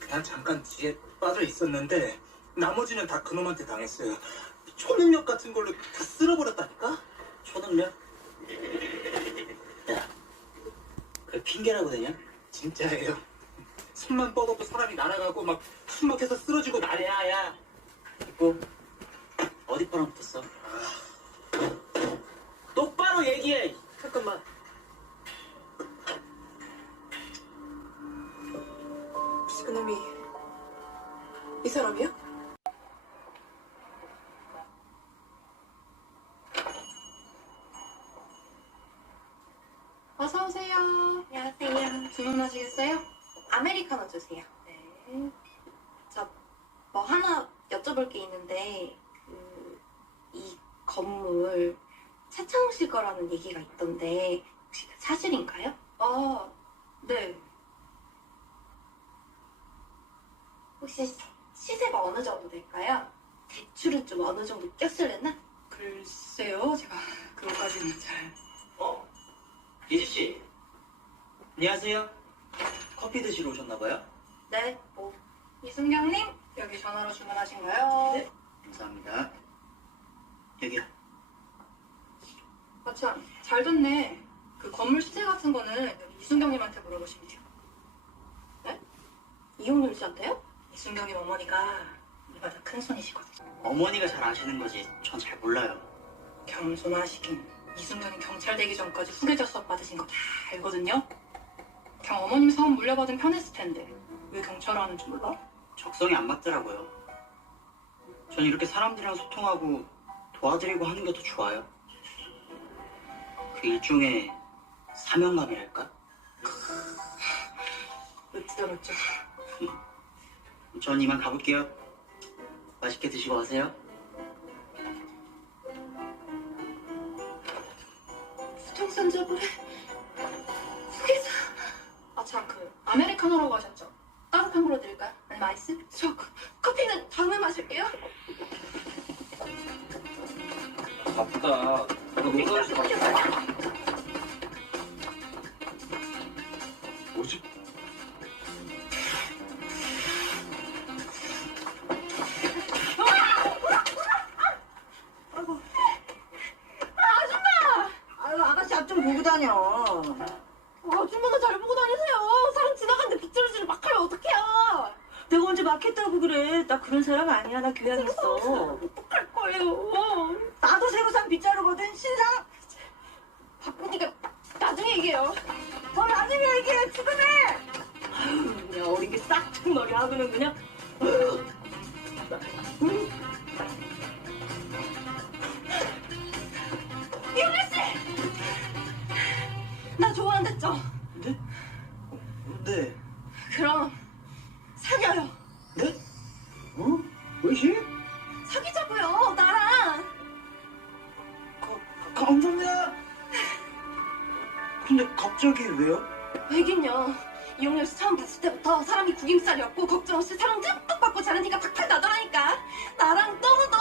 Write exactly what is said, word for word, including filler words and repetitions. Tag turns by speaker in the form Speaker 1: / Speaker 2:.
Speaker 1: 그냥 잠깐 뒤에 빠져 있었는데 나머지는 다 그놈한테 당했어요. 초능력 같은 걸로 다 쓸어버렸다니까?
Speaker 2: 초능력? 야, 그게 핑계라고 되냐?
Speaker 1: 진짜예요. 손만 뻗어도 사람이 날아가고 막 숨막혀서 쓰러지고 나.
Speaker 2: 야, 야. 있고 어디 바람 붙었어? 똑바로 얘기해.
Speaker 3: 잠깐만. 혹시 그놈이 이 사람이야? 어서 오세요.
Speaker 4: 안녕하세요.
Speaker 3: 주문하시겠어요?
Speaker 4: 아메리카노 주세요.
Speaker 3: 네.
Speaker 4: 저 뭐 하나 여쭤볼 게 있는데 그 이 건물 차창호 씨 거라는 얘기가 있던데 혹시 그 사실인가요?
Speaker 3: 아, 네.
Speaker 4: 혹시 시- 시세가 어느 정도 될까요? 대출은 좀 어느 정도 꼈을래나?
Speaker 3: 글쎄요, 제가 그것까지는 잘.
Speaker 2: 어? 예지씨. 안녕하세요. 커피 드시러 오셨나봐요?
Speaker 4: 네, 뭐
Speaker 3: 이순경님, 여기 전화로 주문하신 거요?
Speaker 4: 네.
Speaker 2: 감사합니다. 여기요.
Speaker 3: 아, 참, 잘 됐네. 그 건물 시세 같은 거는 여기 이순경님한테 물어보시면 돼요.
Speaker 4: 이용률 씨한테요?
Speaker 3: 이순경님 어머니가 이가 다 큰 손이시거든요.
Speaker 2: 어머니가 잘 아시는 거지 전 잘 몰라요.
Speaker 3: 겸손하시긴. 이순경이 경찰 되기 전까지 후계자 수업 받으신 거 다 알거든요. 그냥 어머님 사업 물려받은 편했을 텐데 왜 경찰을 하는 줄 몰라?
Speaker 2: 적성이 안 맞더라고요. 전 이렇게 사람들이랑 소통하고 도와드리고 하는 게 더 좋아요. 그 일종의 사명감이랄까?
Speaker 3: 멋지다 멋져.
Speaker 2: 전 이만 가볼게요. 맛있게 드시고 가세요.
Speaker 4: 수정산적으로 후계자.
Speaker 3: 아 참, 그 아메리카노라고 하셨죠?
Speaker 4: 따뜻한 걸로 드릴까요? 아니면 아이스?
Speaker 3: 저 그,
Speaker 4: 커피는 다음에 마실게요.
Speaker 1: 바쁘다. 너 놀다 있어. 뭐지?
Speaker 5: 아유, 아가씨 앞 좀 보고 다녀.
Speaker 4: 아줌마가 잘 보고 다니세요. 사람 지나가는데 빗자루질을 막 하면 어떡해요.
Speaker 5: 내가 언제 막혔다고 그래. 나 그런 사람 아니야. 나 교양 있어.
Speaker 4: 어떡할 거예요.
Speaker 5: 나도 새로 산 빗자루거든. 신상.
Speaker 4: 바쁘니까 나중에 얘기해요.
Speaker 5: 뭘 나중에 얘기해. 지금 해. 아유, 그냥 어린 게 싹퉁머리 하고는 그냥.
Speaker 4: 이용렬 씨! 나 좋아한댔죠?
Speaker 2: 네? 네.
Speaker 4: 그럼 사귀어요.
Speaker 2: 네?
Speaker 1: 어? 뭐지?
Speaker 4: 사귀자고요. 나랑.
Speaker 2: 가, 감사합니다. 근데 갑자기 왜요?
Speaker 4: 왜긴요. 이용렬 씨 처음 봤을 때부터 사람이 구김살이었고 걱정 없이 사람 듬뿍 받고 자는 티가 팍팍 나더라니까. 나랑 너무너무